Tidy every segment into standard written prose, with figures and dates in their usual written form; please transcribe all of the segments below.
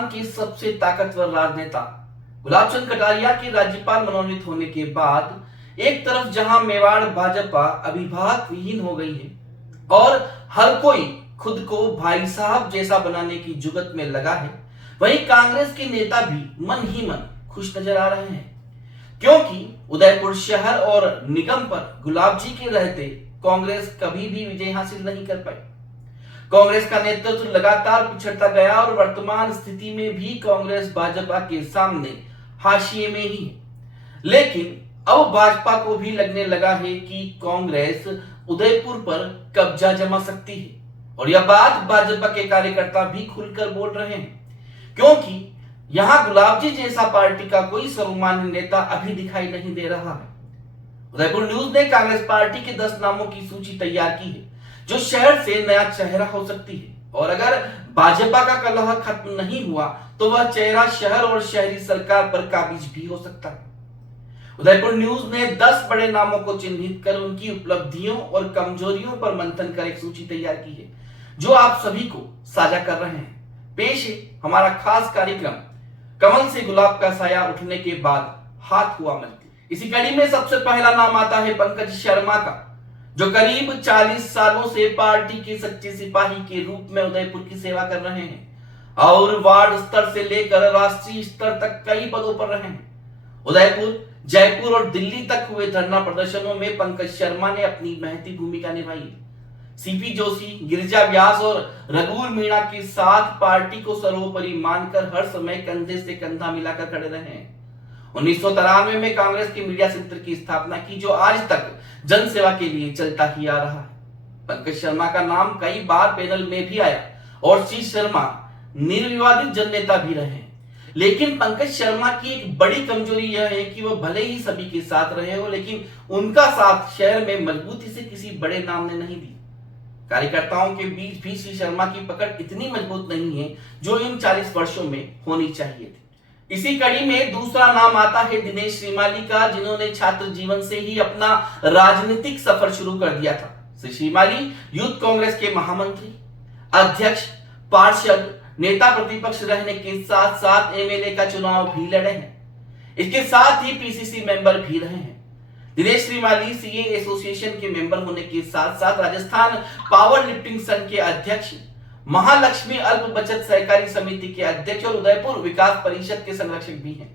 राजस्थान के सबसे ताकतवर राजनेता गुलाब चंद कटारिया के राज्यपाल मनोनीत होने के बाद एक तरफ जहां मेवाड़ भाजपा अभिभावक विहीन हो गई है और हर कोई खुद को भाई साहब जैसा बनाने की जुगत में लगा है, वहीं कांग्रेस के नेता भी मन ही मन खुश नजर आ रहे हैं, क्योंकि उदयपुर शहर और निगम पर गुलाब जी के रहते कांग्रेस कभी भी विजय हासिल नहीं कर पाई। कांग्रेस का नेतृत्व लगातार पिछड़ता गया और वर्तमान स्थिति में भी कांग्रेस भाजपा के सामने हाशिए में ही है। लेकिन अब भाजपा को भी लगने लगा है कि कांग्रेस उदयपुर पर कब्जा जमा सकती है और यह बात भाजपा के कार्यकर्ता भी खुलकर बोल रहे हैं, क्योंकि यहां गुलाब जी जैसा पार्टी का कोई सर्वमान्य नेता अभी दिखाई नहीं दे रहा है। उदयपुर न्यूज ने कांग्रेस पार्टी के 10 नामों की सूची तैयार की है जो शहर से नया चेहरा हो सकती है, और अगर भाजपा का कलह खत्म नहीं हुआ तो वह चेहरा शहर और शहरी सरकार पर काबिज भी हो सकता है। उदयपुर न्यूज ने 10 बड़े नामों को चिन्हित कर उनकी उपलब्धियों और कमजोरियों पर मंथन कर एक सूची तैयार की है जो आप सभी को साझा कर रहे हैं। पेश है हमारा खास कार्यक्रम कमल से गुलाब का साया उठने के बाद हाथ हुआ मजबूत। इसी कड़ी में सबसे पहला नाम आता है पंकज शर्मा का, जो करीब 40 सालों से पार्टी के सच्चे सिपाही के रूप में उदयपुर की सेवा कर रहे हैं और वार्ड स्तर से लेकर राष्ट्रीय स्तर तक कई पदों पर रहे हैं। उदयपुर, जयपुर और दिल्ली तक हुए धरना प्रदर्शनों में पंकज शर्मा ने अपनी महती भूमिका निभाई। सीपी जोशी, गिरिजा व्यास और रघुवर मीणा के साथ पार्टी को सर्वोपरि मानकर हर समय कंधे से कंधा मिलाकर खड़े रहे हैं। 1993 में कांग्रेस के मीडिया सेंटर की स्थापना की जो आज तक जन सेवा के लिए चलता ही आ रहा है। पंकज शर्मा का नाम कई बार पैनल में भी आया और श्री शर्मा निर्विवादित जननेता भी रहे, लेकिन पंकज शर्मा की एक बड़ी कमजोरी यह है कि वह भले ही सभी के साथ रहे हो, लेकिन उनका साथ शहर में मजबूती से किसी बड़े नाम ने नहीं दी। कार्यकर्ताओं के बीच भी श्री शर्मा की पकड़ इतनी मजबूत नहीं है जो इन 40 वर्षों में होनी चाहिए थी। इसी कड़ी में दूसरा नाम आता है दिनेश श्रीमाली का, जिन्होंने छात्र जीवन से ही अपना राजनीतिक सफर शुरू कर दिया था। श्री श्रीमाली यूथ कांग्रेस के महामंत्री, अध्यक्ष, पार्षद, नेता प्रतिपक्ष रहने के साथ साथ एमएलए का चुनाव भी लड़े हैं। इसके साथ ही पीसीसी मेंबर भी रहे हैं। दिनेश श्रीमाली सीए एसोसिएशन के मेंबर होने के साथ साथ राजस्थान पावर लिफ्टिंग संघ के अध्यक्ष, महालक्ष्मी अल्प बचत सहकारी समिति के अध्यक्ष और उदयपुर विकास परिषद के संरक्षक भी हैं।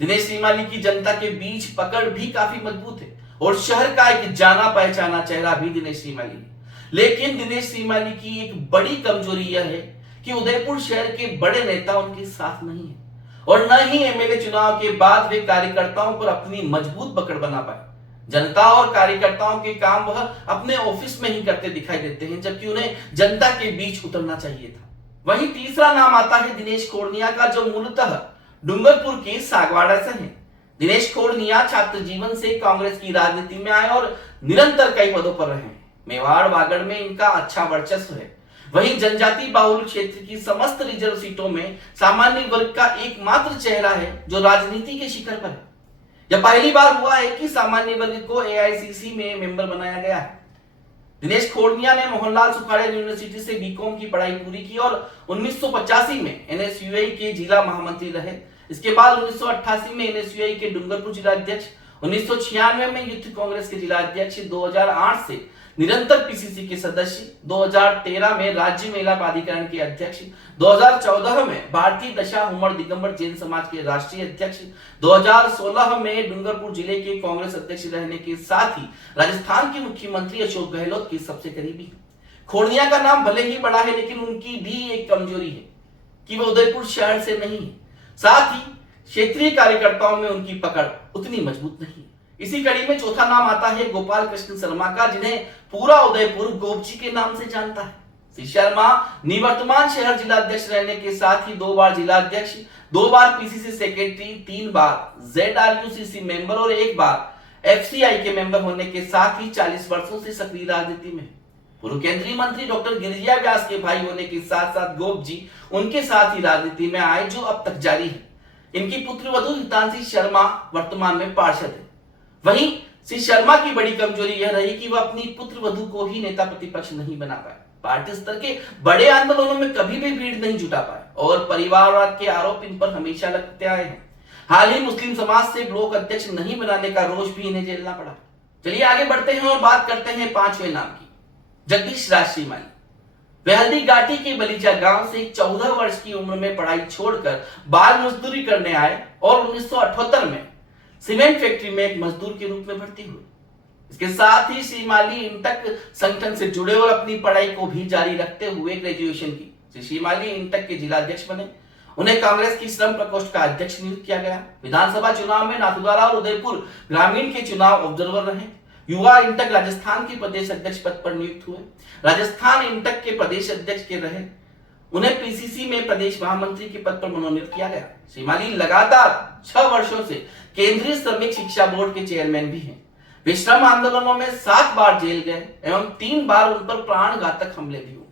दिनेश श्रीमाली की जनता के बीच पकड़ भी काफी मजबूत है और शहर का एक जाना पहचाना चेहरा भी दिनेश श्रीमाली है। लेकिन दिनेश श्रीमाली की एक बड़ी कमजोरी यह है कि उदयपुर शहर के बड़े नेता उनके साथ नहीं है और न ही एमएलए चुनाव के बाद वे कार्यकर्ताओं पर अपनी मजबूत पकड़ बना पाए। जनता और कार्यकर्ताओं के काम वह अपने ऑफिस में ही करते दिखाई देते हैं, जबकि उन्हें जनता के बीच उतरना चाहिए था। वहीं तीसरा नाम आता है दिनेश खोड़निया का, जो मूलतः डूंगरपुर के सागवाड़ा से हैं। दिनेश खोड़निया छात्र जीवन से कांग्रेस की राजनीति में आए और निरंतर कई पदों पर रहे। मेवाड़ वागड़ में इनका अच्छा वर्चस्व है। वहीं जनजाति बाहुल क्षेत्र की समस्त रिजर्व सीटों में सामान्य वर्ग का एकमात्र चेहरा है जो राजनीति के शिखर पर है। यह पहली बार हुआ है कि सामान्य वर्ग को एआईसीसी में मेंबर बनाया गया है। दिनेश खोड़निया ने मोहनलाल सुखाड़िया यूनिवर्सिटी से बीकॉम की पढ़ाई पूरी की और 1985 में एनएसयूआई के जिला महामंत्री रहे। इसके बाद 1988 में एनएसयूआई के डूंगरपुर जिला अध्यक्ष, 1996 में यूथ कांग्रेस के जिला अध्यक्ष, 2008 से निरंतर पीसीसी के सदस्य, 2013 में राज्य महिला प्राधिकरण के अध्यक्ष, 2014 में भारतीय दशा हुमर दिगंबर जैन समाज के राष्ट्रीय अध्यक्ष, 2016 में डूंगरपुर जिले के कांग्रेस अध्यक्ष रहने के साथ ही राजस्थान के मुख्यमंत्री अशोक गहलोत के सबसे करीबी हैं। खोड़निया का नाम भले ही बड़ा है, लेकिन उनकी भी एक कमजोरी है कि वह उदयपुर शहर से नहीं है, साथ ही क्षेत्रीय कार्यकर्ताओं में उनकी पकड़ उतनी मजबूत नहीं है। इसी कड़ी में चौथा नाम आता है गोपाल कृष्ण शर्मा का, जिन्हें पूरा उदयपुर गोपजी के नाम से जानता है। श्री शर्मा निवर्तमान शहर जिला अध्यक्ष रहने के साथ ही 2 बार जिला अध्यक्ष, 2 बार पीसीसी सेक्रेटरी, 3 बार जेडआरयूसीसी मेंबर और 1 बार एफसीआई के मेंबर होने के साथ ही 40 वर्षों से सक्रिय राजनीति में। पूर्व केंद्रीय मंत्री डॉक्टर गिरिजा व्यास के भाई होने के साथ साथ गोपजी उनके साथ ही राजनीति में आए, जो अब तक जारी है। इनकी पुत्रवधू हितांशी शर्मा वर्तमान में पार्षद है। वहीं श्री शर्मा की बड़ी कमजोरी यह रही कि वह अपनी पुत्रवधू को ही नेता प्रतिपक्ष नहीं बना पाए। पार्टी स्तर के बड़े आंदोलनों में कभी भी भीड़ नहीं जुटा पाए और परिवारवाद के आरोप इन पर हमेशा लगते आए हैं। हाल ही मुस्लिम समाज से ब्लॉक अध्यक्ष नहीं बनाने का रोष भी इन्हें झेलना पड़ा। चलिए आगे बढ़ते हैं और बात करते हैं पांचवें नाम की, जगदीश राज श्रीमाली। वे हल्दी घाटी के बलीचा गांव से 14 वर्ष की उम्र में पढ़ाई छोड़कर बाल मजदूरी करने आए और 1978 में सीमेंट फैक्ट्री में एक मजदूर के रूप में भर्ती हुए। इसके साथ ही श्रीमाली इंटक संगठन से जुड़े और अपनी पढ़ाई को भी जारी रखते हुए ग्रेजुएशन की। श्रीमाली इंटक के जिला अध्यक्ष बने। उन्हें कांग्रेस की श्रम प्रकोष्ठ का अध्यक्ष नियुक्त किया गया। विधानसभा चुनाव में नाथद्वारा और उदयपुर ग्रामीण के चुनाव ऑब्जर्वर रहे। युवा इंटक राजस्थान के प्रदेश अध्यक्ष पद पर नियुक्त हुए। राजस्थान इंटक के प्रदेश अध्यक्ष के रहे। उन्हें पीसीसी में प्रदेश महामंत्री के पद पर मनोनीत किया गया। श्रीमाली लगातार 6 वर्षों से केंद्रीय श्रमिक शिक्षा बोर्ड के चेयरमैन भी हैं। वे श्रम आंदोलनों में 7 बार जेल गए एवं 3 बार उन पर प्राणघातक हमले भी हुए।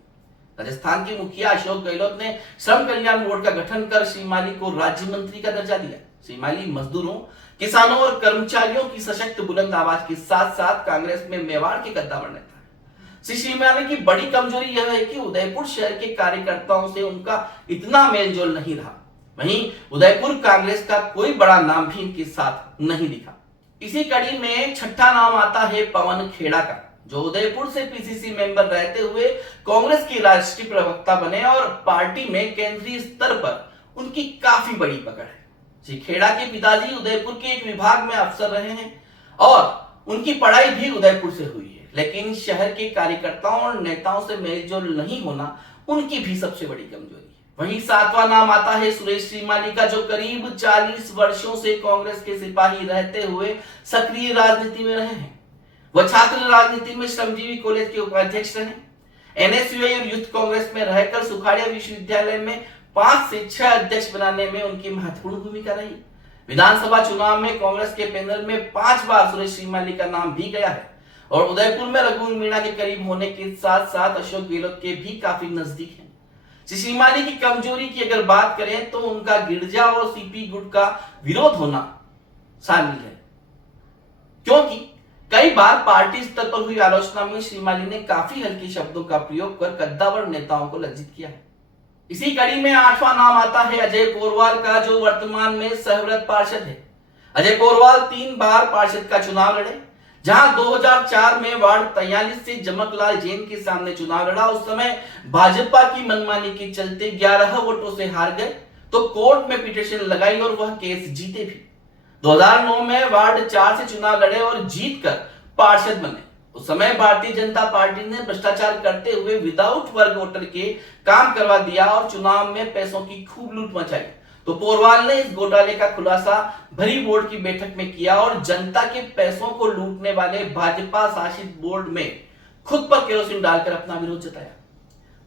राजस्थान के मुखिया अशोक गहलोत ने श्रम कल्याण बोर्ड का गठन कर श्रीमाली को राज्य मंत्री का दर्जा दिया। श्रीमाली मजदूरों, किसानों और कर्मचारियों की सशक्त बुलंद आवाज के साथ साथ कांग्रेस में मेवाड़ के कद्दावर नेता है। श्रीमाली की बड़ी कमजोरी यह है कि उदयपुर शहर के कार्यकर्ताओं से उनका इतना मेलजोल नहीं रहा। वहीं उदयपुर कांग्रेस का कोई बड़ा नाम भी इनके साथ नहीं दिखा। इसी कड़ी में छठा नाम आता है पवन खेड़ा का, जो उदयपुर से पीसीसी मेंबर रहते हुए कांग्रेस की राष्ट्रीय प्रवक्ता बने और पार्टी में केंद्रीय स्तर पर उनकी काफी बड़ी पकड़ है। श्री खेड़ा के पिताजी उदयपुर के एक विभाग में अफसर रहे हैं और उनकी पढ़ाई भी उदयपुर से हुई है, लेकिन शहर के कार्यकर्ताओं और नेताओं से मेलजोल नहीं होना उनकी भी सबसे बड़ी कमजोरी है। वहीं 7वां नाम आता है सुरेश श्रीमाली का, जो करीब 40 वर्षों से कांग्रेस के सिपाही रहते हुए सक्रिय राजनीति में रहे हैं। वह छात्र राजनीति में श्रमजीवी कॉलेज के उपाध्यक्ष रहे। एनएसयूआई और यूथ कांग्रेस में रहकर सुखाड़िया विश्वविद्यालय में 5 से 6 अध्यक्ष बनाने में उनकी महत्वपूर्ण भूमिका रही। विधानसभा चुनाव में कांग्रेस के पैनल में 5 बार सुरेश श्रीमाली का नाम भी गया है और उदयपुर में रघुवीर मीणा के करीब होने के साथ साथ अशोक गहलोत के भी काफी नजदीक है। श्रीमाली की कमजोरी की अगर बात करें तो उनका गिरजा और सीपी गुट का विरोध होना शामिल है, क्योंकि कई बार पार्टी स्तर पर हुई आलोचना में श्रीमाली ने काफी हल्के शब्दों का प्रयोग कर कद्दावर नेताओं को लज्जित किया है। इसी कड़ी में 8वां नाम आता है अजय पोरवाल का, जो वर्तमान में सहव्रत पार्षद है। अजय पोरवाल 3 बार पार्षद का चुनाव लड़े। जहां 2004 में वार्ड 43 से जमकलाल जैन के सामने चुनाव लड़ा, उस समय भाजपा की मनमानी के चलते 11 वोटों से हार गए तो कोर्ट में पिटीशन लगाई और वह केस जीते भी। 2009 में वार्ड 4 से चुनाव लड़े और जीतकर पार्षद बने। उस समय भारतीय जनता पार्टी ने भ्रष्टाचार करते हुए विदाउट वर्ग वोटर के काम करवा दिया और चुनाव में पैसों की खूब लूट मचाई। तो पोरवाल ने इस घोटाले का खुलासा भरी बोर्ड की बैठक में किया और जनता के पैसों को लूटने वाले भाजपा शासित बोर्ड में खुद पर केरोसिन डालकर अपना विरोध जताया।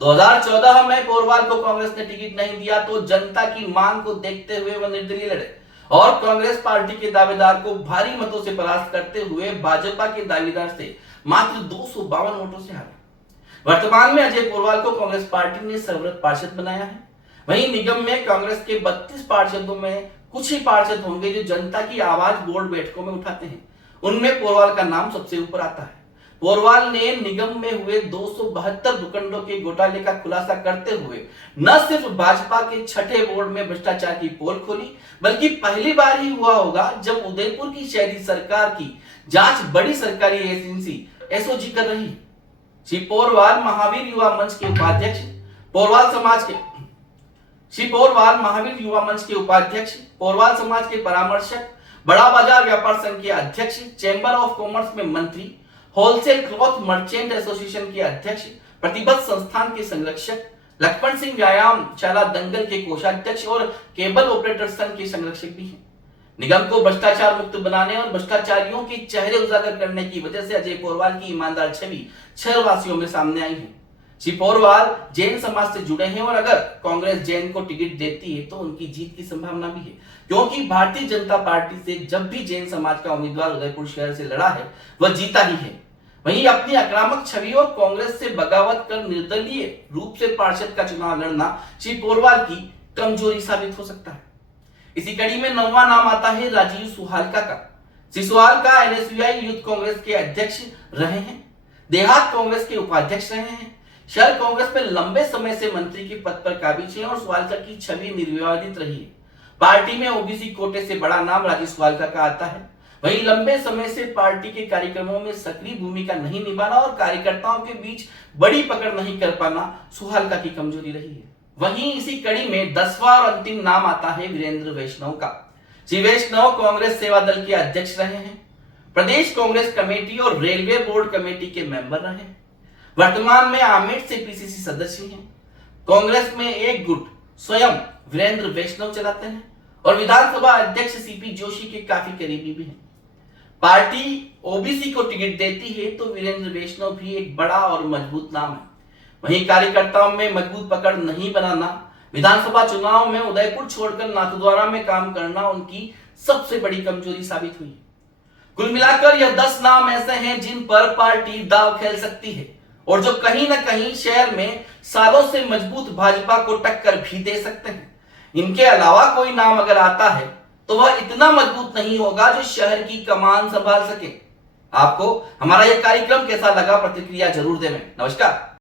2014 में पोरवाल को कांग्रेस ने टिकट नहीं दिया तो जनता की मांग को देखते हुए वह निर्दलीय लड़े और कांग्रेस पार्टी के दावेदार को भारी मतों से परास्त करते हुए भाजपा के दावेदार से मात्र 252 वोटों से हारे। वर्तमान में अजय पोरवाल को कांग्रेस पार्टी ने सर्वव्रत पार्षद बनाया है। वहीं निगम में कांग्रेस के 32 पार्षदों में कुछ ही पार्षद होंगे जो जनता की आवाज बोर्ड बैठकों में उठाते हैं। उनमें पोरवाल का नाम सबसे ऊपर आता है। पोरवाल ने निगम में हुए 272 भूखंडों के घोटाले का खुलासा करते हुए न सिर्फ भाजपा के 6ठे बोर्ड में भ्रष्टाचार की पोल खोली, बल्कि पहली बार ही हुआ होगा जब उदयपुर की शहरी सरकार की जांच बड़ी सरकारी एजेंसी एसओजी कर रही है। श्री पोरवाल महावीर युवा मंच के उपाध्यक्ष, पोरवाल समाज के परामर्शक, बड़ा बाजार व्यापार संघ के अध्यक्ष, चैंबर ऑफ कॉमर्स में मंत्री, होलसेल क्लॉथ मर्चेंट एसोसिएशन के अध्यक्ष, प्रतिबद्ध संस्थान के संरक्षक, लक्ष्मण सिंह व्यायाम शाला दंगल के कोषाध्यक्ष और केबल ऑपरेटर संघ के संरक्षक भी हैं। निगम को भ्रष्टाचार मुक्त बनाने और भ्रष्टाचारियों के चेहरे उजागर करने की वजह से अजय पोरवाल की ईमानदार छवि शहर वासियों में सामने आई है। श्री पोरवाल जैन समाज से जुड़े हैं और अगर कांग्रेस जैन को टिकट देती है तो उनकी जीत की संभावना भी है, क्योंकि भारतीय जनता पार्टी से जब भी जैन समाज का उम्मीदवार उदयपुर शहर से लड़ा है वह जीता ही है। वहीं अपनी आक्रामक छवि और कांग्रेस से बगावत कर निर्दलीय रूप से पार्षद का चुनाव लड़ना श्री पोरवाल की कमजोरी साबित हो सकता है। इसी कड़ी में 9वां नाम आता है राजीव सुहालका का। श्री सुहालका एनएसयूआई यूथ कांग्रेस के अध्यक्ष रहे हैं, देहात कांग्रेस के उपाध्यक्ष रहे हैं, शहर कांग्रेस में लंबे समय से मंत्री के पद पर काबिज हैं और स्वालकर की छवि निर्विवादित रही है। पार्टी में ओबीसी कोटे से बड़ा नाम राजीव स्वालकर का आता है। वहीं लंबे समय से पार्टी के कार्यक्रमों में सक्रिय भूमिका नहीं निभाना और कार्यकर्ताओं के बीच बड़ी पकड़ नहीं कर पाना स्वालकर की कमजोरी रही है। वहीं इसी कड़ी में 10वां और अंतिम नाम आता है वीरेंद्र वैष्णव का। श्री वैष्णव कांग्रेस सेवा दल के अध्यक्ष रहे हैं, प्रदेश कांग्रेस कमेटी और रेलवे बोर्ड कमेटी के मेंबर रहे हैं। वर्तमान में आमेर से पीसीसी सदस्य हैं। कांग्रेस में एक गुट स्वयं वीरेंद्र वैष्णव चलाते हैं और विधानसभा अध्यक्ष सीपी जोशी के काफी करीबी भी हैं। पार्टी ओबीसी को टिकट देती है तो वीरेंद्र वैष्णव भी एक बड़ा और मजबूत नाम है। वहीं कार्यकर्ताओं में मजबूत पकड़ नहीं बनाना, विधानसभा चुनाव में उदयपुर छोड़कर नाथद्वारा में काम करना उनकी सबसे बड़ी कमजोरी साबित हुई। कुल मिलाकर यह 10 नाम ऐसे हैं जिन पर पार्टी दांव खेल सकती है और जो कहीं ना कहीं शहर में सालों से मजबूत भाजपा को टक्कर भी दे सकते हैं। इनके अलावा कोई नाम अगर आता है तो वह इतना मजबूत नहीं होगा जो शहर की कमान संभाल सके। आपको हमारा यह कार्यक्रम कैसा लगा, प्रतिक्रिया जरूर दें। नमस्कार।